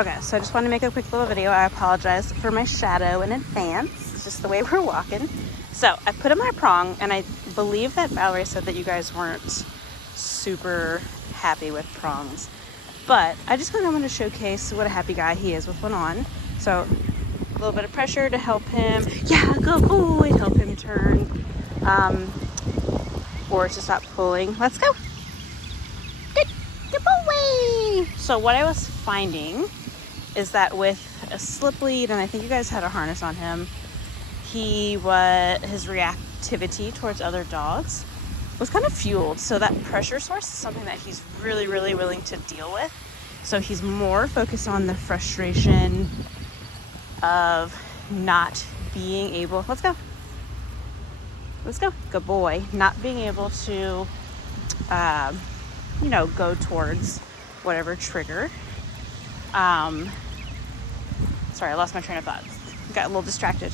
Okay, so I just want to make a quick little video. I apologize for my shadow in advance. It's just the way we're walking. So I put in my prong, and I believe that Valerie said that you guys weren't super happy with prongs. But I just kind of want to showcase what a happy guy he is with one on. So a little bit of pressure to help him. Yeah, good boy. Help him turn. Or to stop pulling. Let's go. Good boy. So what I was finding is that with a slip lead, and I think you guys had a harness on him, his reactivity towards other dogs was kind of fueled. So that pressure source is something that he's really, really willing to deal with. So he's more focused on the frustration of not being able, let's go, good boy, not being able to, go towards whatever trigger. Sorry, I lost my train of thought. Got a little distracted.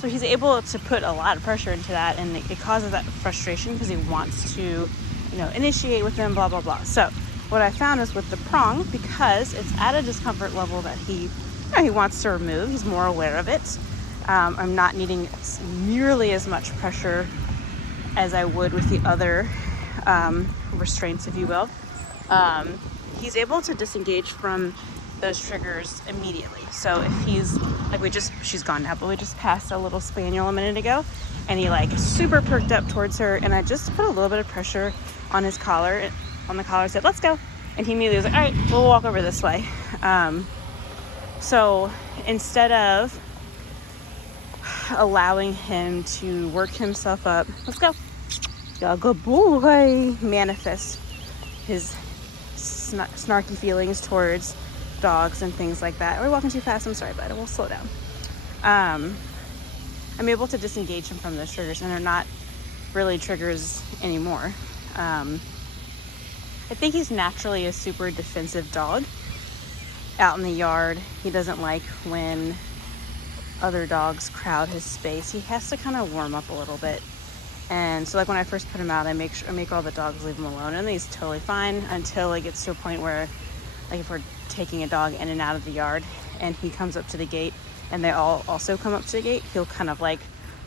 So he's able to put a lot of pressure into that, and it causes that frustration because he wants to, initiate with them, blah, blah, blah. So what I found is with the prong, because it's at a discomfort level that he wants to remove, he's more aware of it. I'm not needing nearly as much pressure as I would with the other restraints, if you will. He's able to disengage from those triggers immediately. So if he's she's gone now, but we just passed a little spaniel a minute ago, and he super perked up towards her, and I just put a little bit of pressure on his collar, said, let's go. And he immediately was like, all right, we'll walk over this way. So instead of allowing him to work himself up, let's go. Yeah, good boy. Manifest his snarky feelings towards dogs and things like that. Are we walking too fast? I'm sorry, bud. We'll slow down. I'm able to disengage him from those triggers, and they're not really triggers anymore. I think he's naturally a super defensive dog. Out in the yard, he doesn't like when other dogs crowd his space. He has to kind of warm up a little bit. And so when I first put him out, I make all the dogs leave him alone, and he's totally fine until it gets to a point where, if we're taking a dog in and out of the yard and he comes up to the gate and they all also come up to the gate, he'll kind of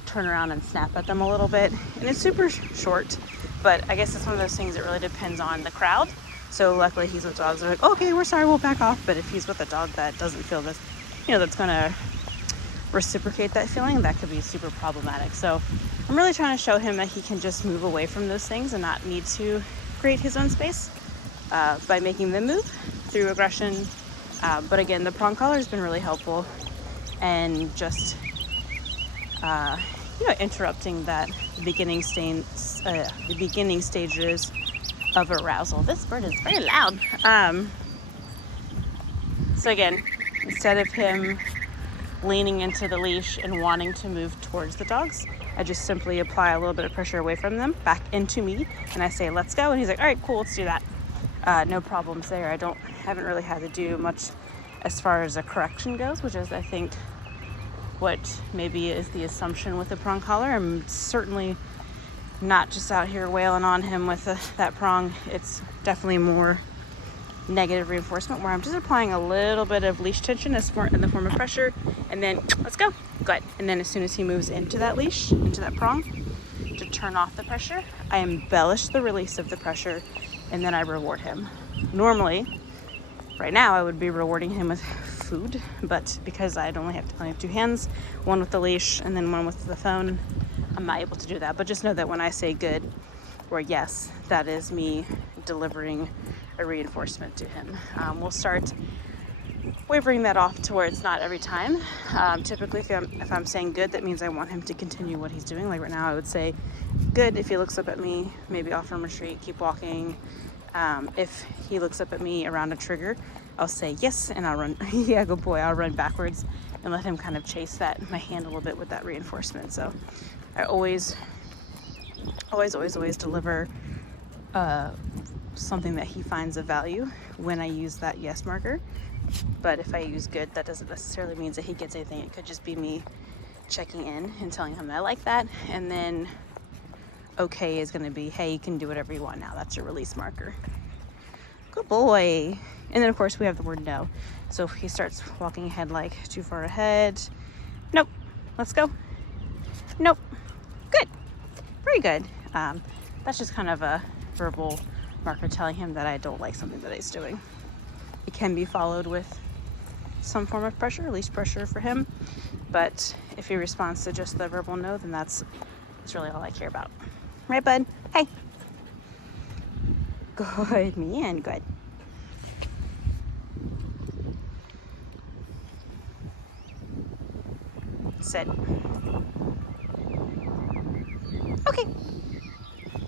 turn around and snap at them a little bit. And it's super short, but I guess it's one of those things that really depends on the crowd. So luckily he's with dogs that are like, okay, we're sorry, we'll back off. But if he's with a dog that doesn't feel this, that's going to reciprocate that feeling, that could be super problematic. So I'm really trying to show him that he can just move away from those things and not need to create his own space by making them move through aggression. But again, the prong collar has been really helpful, and just interrupting that beginning stages of arousal. This bird is very loud. So again, instead of him leaning into the leash and wanting to move towards the dogs, I just simply apply a little bit of pressure away from them, back into me, and I say, let's go. And he's like, all right, cool, let's do that. No problems there. Haven't really had to do much as far as a correction goes, which is, I think, what maybe is the assumption with the prong collar. I'm certainly not just out here wailing on him with that prong. It's definitely more negative reinforcement, where I'm just applying a little bit of leash tension in the form of pressure, and then let's go. Good. And then as soon as he moves into that leash, into that prong, to turn off the pressure, I embellish the release of the pressure, and then I reward him. Normally, right now, I would be rewarding him with food, but because I only have two hands, one with the leash and then one with the phone, I'm not able to do that. But just know that when I say good or yes, that is me delivering a reinforcement to him. We'll start wavering that off to where it's not every time. Typically, if I'm saying good, that means I want him to continue what he's doing. Like right now, I would say good. If he looks up at me, maybe offer him a treat, keep walking. If he looks up at me around a trigger, I'll say yes, and I'll run. Yeah, good boy. I'll run backwards and let him kind of chase my hand a little bit with that reinforcement. So I always deliver something that he finds of value when I use that yes marker. But if I use good, that doesn't necessarily mean that he gets anything. It could just be me checking in and telling him that I like that. And then okay is going to be, hey, you can do whatever you want now. That's your release marker. Good boy. And then of course we have the word no. So if he starts walking ahead like too far ahead, nope, let's go. Nope, good, very good. That's just kind of a verbal marker telling him that I don't like something that he's doing. It can be followed with some form of pressure, at least pressure for him. But if he responds to just the verbal no, then that's really all I care about. Right, bud? Hey. Good, man, good. Sit.